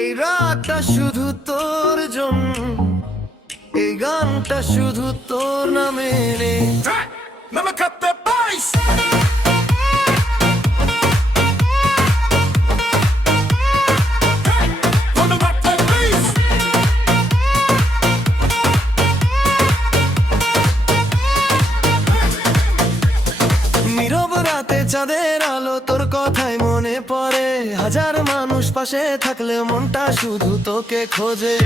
এই রাতটা শুধু তোর জন্য, এই গানটা শুধু তোর নামে রে। Let me cut the bass. নীরব রাতে চাঁদের আলো তোর কথাই মনে পড়ে, হাজার মানুষ পাশে থাকলে মনটা শুধু তোকে খোঁজে।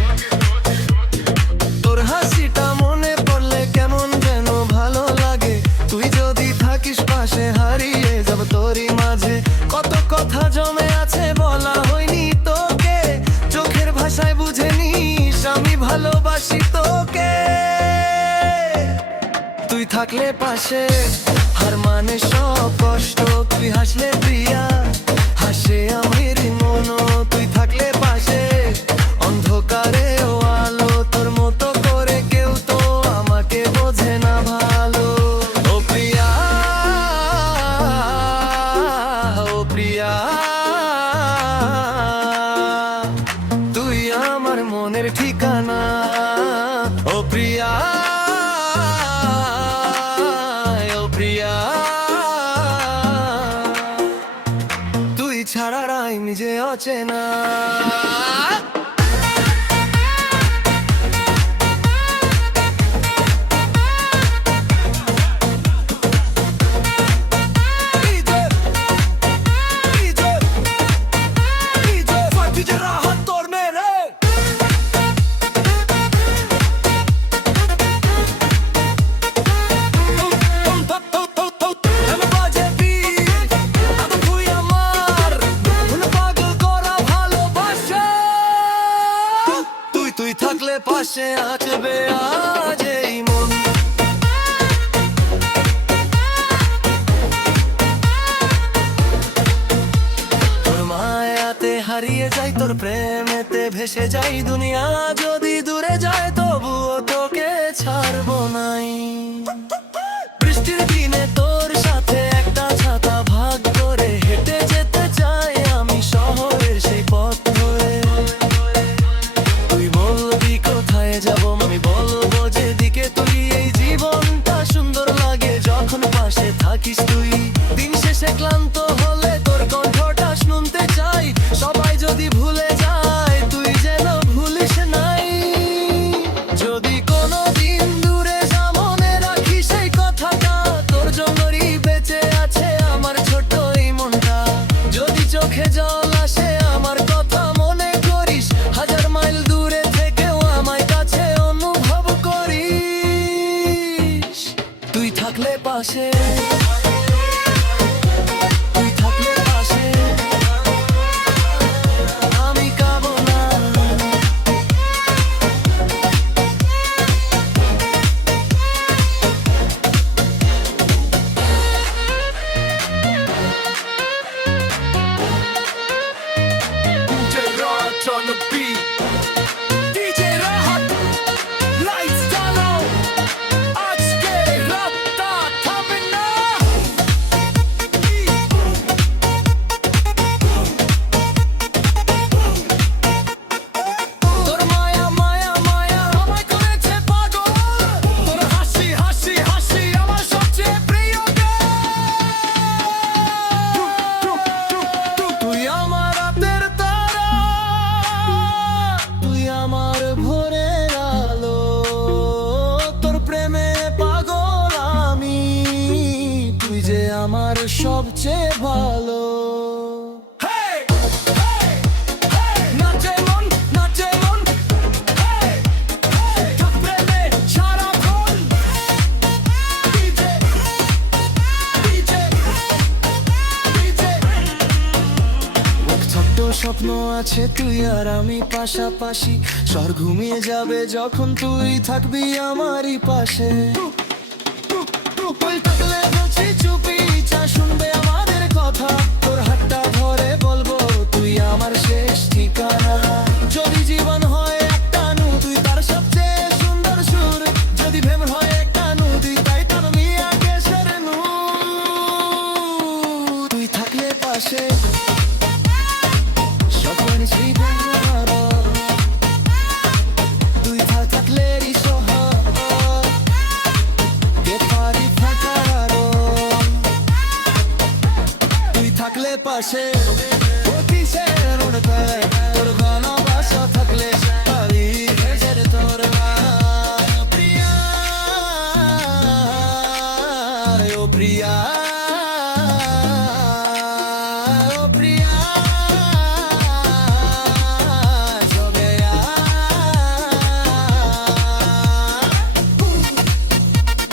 তোর হাসিটা মনে পড়লে কেমন যেন ভালো লাগে, তুই যদি থাকিস পাশে হারিয়ে যাব তোরই মাঝে। কত কথা জমে আছে বলা হয়নি তোকে, চোখের ভাষায় বুঝে নিস আমি ভালোবাসি তোকে। তুই থাকলে পাশে হার মানে সব কষ্ট, তুই হাসলে প্রিয়া হাসে আমার মন। তুই থাকলে পাশে অন্ধকারে ও আলো, তোর মতো করে কেউ তো আমাকে বোঝে না ভালো। ও প্রিয়া, ও প্রিয়া, তুই আমার মনের ঠিকানা। ও প্রিয়া, তুই ছাড়া রাই নিজে অচেনা। তুই থাকলে পাশে আঁকবে আজ এই মন। তোর মায়াতে হারিয়ে যাই, তোর প্রেমেতে ভেসে যাই, দুনিয়া যদি দূরে যায় তবুও তোকে ছাড়বো নাই। বৃষ্টির দিনে তোর সাথে একটা ছাতা ভাগ করে হেঁটে যেতে চাই আমি শহরের সেই পথ ধরে। যাবো আমি বলবো যেদিকে তুই, এই জীবনটা সুন্দর লাগে যখন পাশে থাকিস তুই। দিন শেষে ক্লান্ত হলে তোর কণ্ঠটা শুনতে চাই, সবাই যদি ভুলে যায় তুই যেন ভুলিস নাই। যদি কোনো দিন দূরে যা মনে রাখিস সেই কথাটা, তোর জন্যই বেঁচে আছে আমার ছোট এই মনটা। যদি চোখে জল আসে আমার কথা মনে করিস, হাজার মাইল দূরে থেকেও আমায় কাছে অনুভব করিস। তুই থাকলে পাশে, তুই থাকলে পাশে আমি কাঁদবো না। DJ Raj on the beat. DJ Rahat. Lights chalo. आज के रास्ता थमना। তোর মায়া মায়া মায়া আমায় করেছে পাগল, তোর হাসি হাসি হাসি আমার সবচেয়ে প্রিয় গান। তুই আমার রাতের তারা, তুই আমার ভোরের আলো, তোর প্রেমে পাগল আমি, তুই যে আমার সবচেয়ে ভালো। Hey, hey, hey, নাচে মন, নাচে মন, hey, hey, থাক প্রেমে সারাক্ষণ। DJ, DJ, DJ, ছোট্ট স্বপ্ন আছে তুই আর আমি পাশাপাশি, স্বর ঘুমিয়ে যাবে যখন তুই থাকবি আমারই পাশে। তুই থাকলে বলছি চুপি চা শুনবে আমাদের কথা, তোর হাতটা ধরে বলবো তুই আমার শেষ ঠিকানা। যদি জীবন হয় একটা নদী তার সবচেয়ে সুন্দর সুর, যদি প্রেম হয় একটা নদী তাই তার মিয়া কেশর নূর। তুই থাকলে পাশে পাশে অতিশের উড়তে তোর ভালোবাসা থাকলে পারি ভেজের তোর প্রিয়া ও প্রিয়া ও প্রিয়া সবে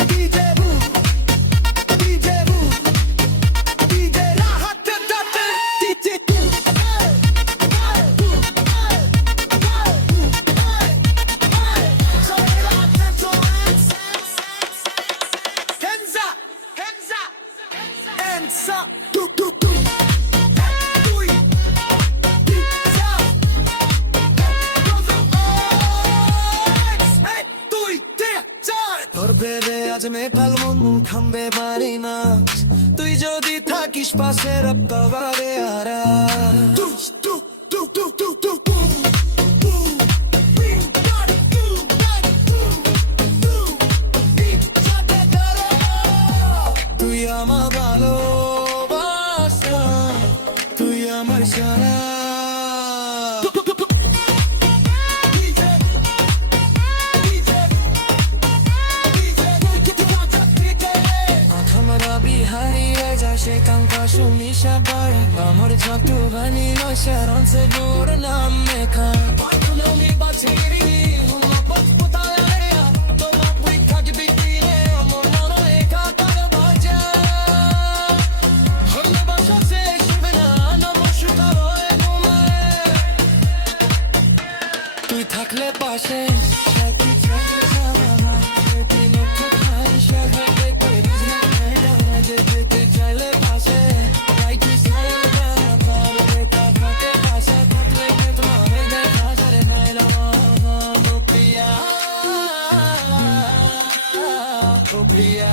ডিজে বু ডিজে বু ডিজে রাহাত দাতে ডিজে বু hands up hands up hands up do do do তুই ডিজে তুই ডিজে তোর বেড়ে আজ মেটাল মন খামবে পারি না তুই যদি থাকিস পাশে রক্তবারে আরা তু তু তু তু তু তু তু তুই আমার ভালোবাসা তুই আমার সারা আমরা বিহারিয়ে যায় সে কাঙ্কা শুনি সবাই আমার ছোট্টু বানি নয় শারণ সে দূর নাম মেখা পাটুলমি বাছিরি হুমা পছপতায়া তো বাপুই খাজ দিতিলে আমার মনে একা তার বাজা হলে বাসা সে শুবে না নবশু তারয়ে ঘুমায় তুই থাকলে পাশে সাথী ছেড়ে যাওয়া তুই নতুন খাই সবাই দেখে রিজনা মেটা যেতে চাইলে পাশে তাই কি সাইবা তার বেটা থাকে পাশে থাকলে তোমার দেখা যারে মেলা ও প্রিয়া ও প্রিয়া